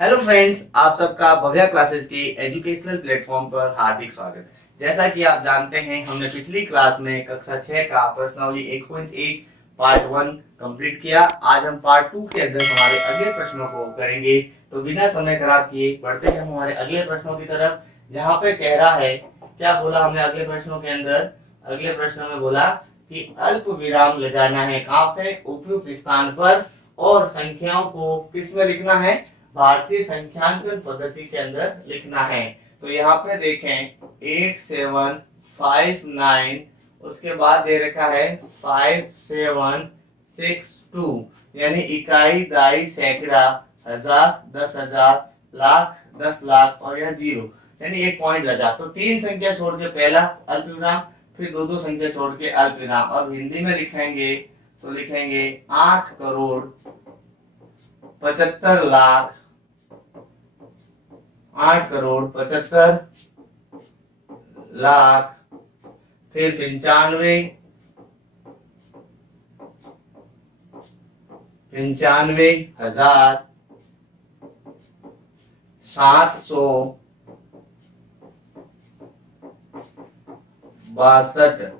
Hello friends, आप सबका Bhavya classes के एजुकेशनल प्लेटफॉर्म पर हार्दिक स्वागत। जैसा कि आप जानते हैं, हमने पिछली क्लास में कक्षा 6 का प्रश्नावली 1.1 पार्ट 1 कंप्लीट किया। आज हम पार्ट 2 के अंदर हमारे अगले प्रश्नों को करेंगे। तो बिना समय खराब किए बढ़ते हैं हमारे अगले प्रश्नों की तरफ, जहाँ पे कह रहा है, क्या बोला हमने अगले प्रश्नों के अंदर? अगले प्रश्न में बोला कि अल्प विराम लगाना है कहाँ पे? उपयुक्त स्थान पर, और संख्याओं को किस में लिखना है? भारतीय संख्यांकन पद्धति के अंदर लिखना है। तो यहाँ पे देखें 8759, उसके बाद दे रखा है 5762, यानी इकाई, दाई, सैकड़ा, हजार, 10,000, लाख, 10 लाख और यहाँ जीरो, यानी एक पॉइंट लगा। तो तीन संख्या छोड़ के पहला अल्प विराम, फिर दो संख्या छोड़ के अल्प विराम। अब हिंदी में लिखेंगे तो लिखेंगे 8,75,00,000, 8,75,00,000, फिर 95,000, 762।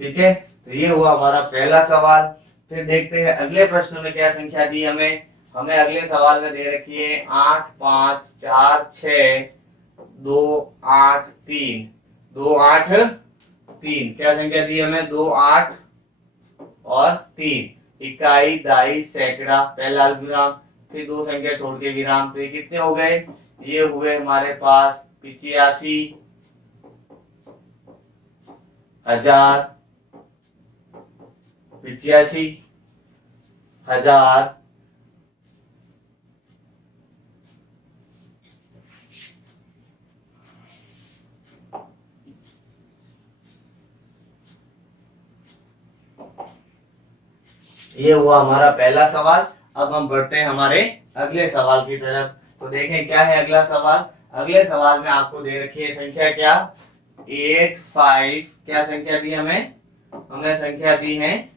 ठीक है, तो ये हुआ हमारा पहला सवाल। फिर देखते हैं अगले प्रश्न में क्या संख्या दी हमें। हमें अगले सवाल में दे रखी है 8,5,4,6,2,8,3, 2,8,3। क्या संख्या दी हमें? 2, 8 और 3। इकाई, दाई, सैकड़ा, पहला अल्प विराम, फिर दो संख्या छोड़ के विराम। तो ये कितने हो गए? ये हुए हमारे पास 85,000, 85,000। ये हुआ हमारा पहला सवाल। अब हम बढ़ते हैं हमारे अगले सवाल की तरफ। तो देखें क्या है अगला सवाल। अगले सवाल में आपको दे रखी है संख्या क्या? 85। क्या संख्या दी हमें? हमें संख्या दी है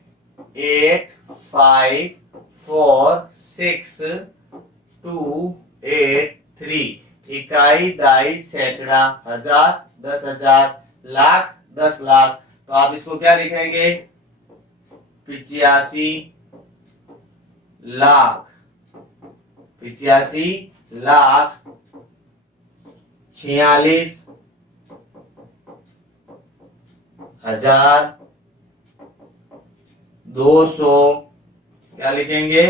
85,4,6,2,8,3। इकाई, दाई, सैकड़ा, हजार, 10,000, लाख, 10 लाख। तो आप इसको क्या लिखेंगे? 85,00,000, 85,00,000, 46,200। क्या लिखेंगे?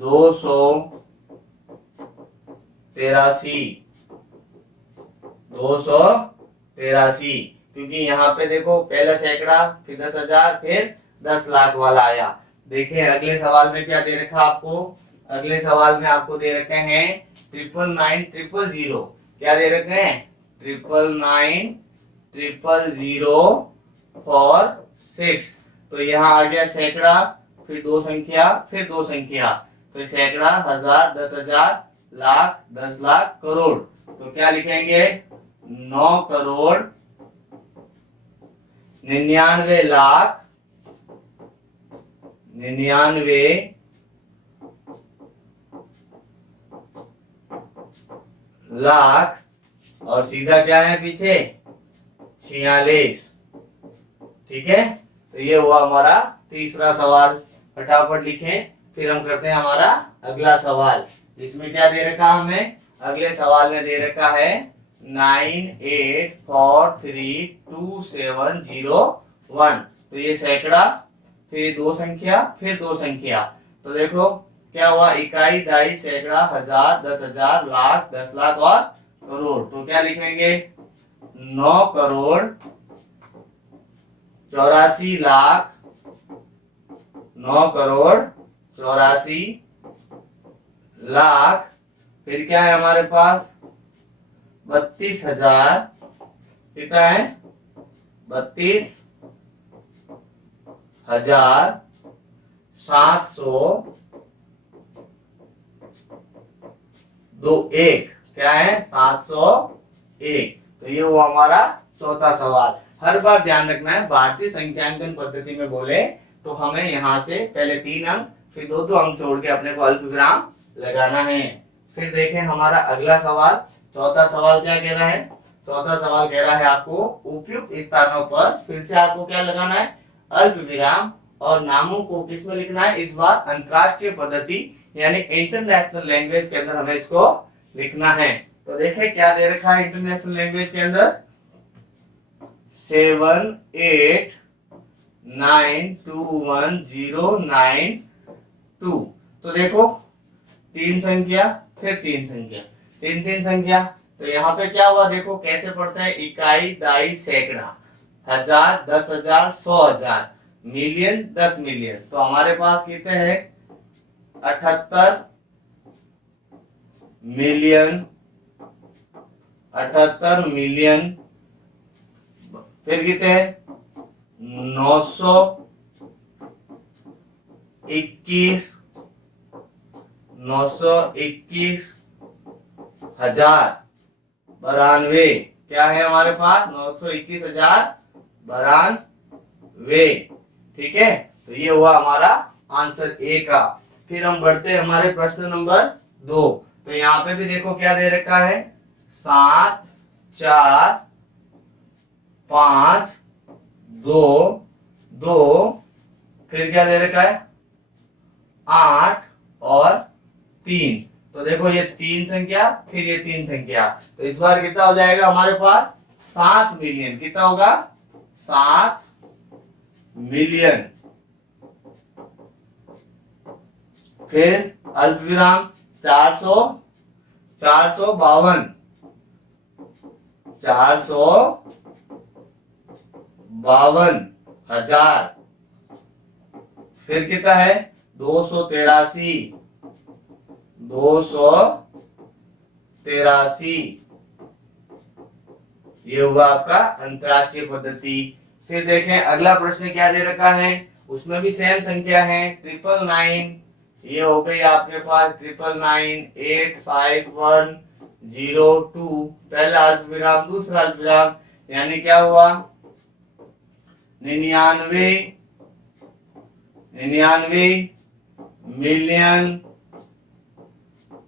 283, 283। क्योंकि यहाँ पे देखो पहला सैकड़ा, फिर 10,000, फिर 10 लाख वाला आया। देखिए अगले सवाल में क्या दे रखा आपको? अगले सवाल में आपको दे रखे हैं 999,000। क्या दे रखे हैं? 999,000 तो यहाँ आ गया सैकड़ा, फिर दो संख्या, फिर दो संख्या। तो सैकड़ा, हजार, 10,000, लाख, 10 लाख, करोड़। तो क्या लिखेंगे? 9,99,00,000, 99,00,000, और सीधा क्या है पीछे? 46। ठीक है, तो ये हुआ हमारा तीसरा सवाल। फटाफट लिखें, फिर हम करते हैं हमारा अगला सवाल। इसमें क्या दे रखा हमें? अगले सवाल में दे रखा है 98,4,3,2,7,0,1। तो ये सैकड़ा, फिर दो संख्या, फिर दो संख्या। तो देखो क्या हुआ? इकाई, दाई, सैकड़ा, हजार, 10,000, लाख, 10 लाख और करोड़। तो क्या लिखेंगे? 9,84,00,000, 9,84,00,000। फिर क्या है हमारे पास? 32,000। कितना है? 32,702,1। क्या है? 701। तो ये हुआ हमारा चौथा सवाल। हर बार ध्यान रखना है, भारतीय संख्यांकन पद्धति में बोले तो हमें यहाँ से पहले 3 अंक, फिर दो दो अंक छोड़ के अपने को अल्प विराम लगाना है। फिर देखें हमारा अगला सवाल, चौथा सवाल क्या कह रहा है? चौथा सवाल कह रहा है आपको उपयुक्त स्थानों पर फिर से आपको क्या लगाना है? अल्प विराम, और नामों को किस में लिखना है इस बार? अंतरराष्ट्रीय पद्धति यानी इंटरनेशनल लैंग्वेज के अंदर हमें इसको लिखना है। तो देखें क्या दे रखा है इंटरनेशनल लैंग्वेज के अंदर? 78921092। तो देखो तीन संख्या, फिर तीन संख्या, तीन तीन संख्या, तो यहाँ पे क्या हुआ देखो कैसे पढ़ते हैं? इकाई, दाई, सैकड़ा, हजार, 10,000, 100,000, मिलियन, 10 मिलियन। तो हमारे पास कितने हैं? 78 मिलियन, 78 मिलियन। फिर कितने? 921, 921,092। क्या है हमारे पास? 921,092। ठीक है, तो ये हुआ हमारा आंसर ए का। फिर हम बढ़ते हैं हमारे प्रश्न नंबर 2। तो यहाँ पे भी देखो क्या दे रखा है? 7, 4, 5, 2, 2। फिर क्या दे रखा है? 8 और 3। तो देखो ये तीन संख्या, फिर ये तीन संख्या, तो इस बार कितना हो जाएगा हमारे पास? 7 मिलियन। कितना होगा? 7 मिलियन। फिर अल्प विराम 400, 452, 452,000। फिर कितना है? 283, 283। ये हुआ आपका अंतरराष्ट्रीय पद्धति। फिर देखें अगला प्रश्न क्या दे रखा है? उसमें भी सेम संख्या है, 999। ये हो गई आपके पास 999,851,02। पहला अल्प विराम, दूसरा अल्प विराम, यानी क्या हुआ? 99 मिलियन,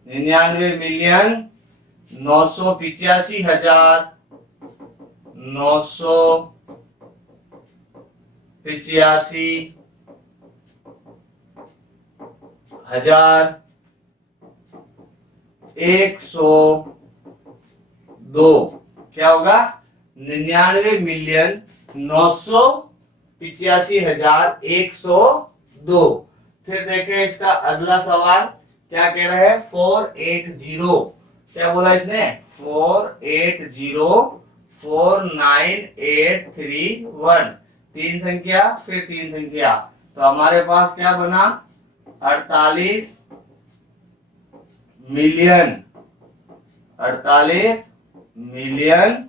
99 मिलियन 985,000, 985,102। क्या होगा? 99 मिलियन 985,102। फिर देखें इसका अगला सवाल क्या कह रहा है? 480। क्या बोला इसने? 480,49831। तीन संख्या, फिर तीन संख्या, तो हमारे पास क्या बना? 48 मिलियन, 48 मिलियन।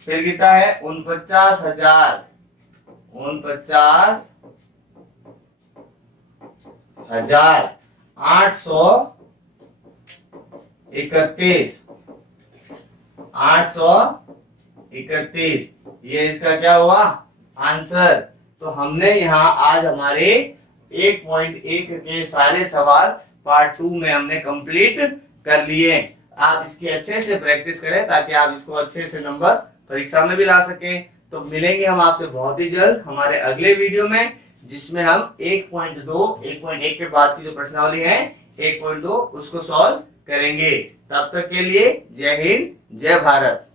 फिर कितना है? 49,000, 49,831, 831। ये इसका क्या हुआ? आंसर। तो हमने यहाँ आज हमारे 1.1 के सारे सवाल पार्ट 2 में हमने कंप्लीट कर लिए। आप इसकी अच्छे से प्रैक्टिस करें ताकि आप इसको अच्छे से नंबर परीक्षा में भी ला सकें। तो मिलेंगे हम आपसे बहुत ही जल्द हमारे अगले वीडियो में, जिसमें हम 1.1 के बाद की जो प्रश्नावली है 1.2 उसको सॉल्व करेंगे। तब तक के लिए जय हिंद, जय भारत।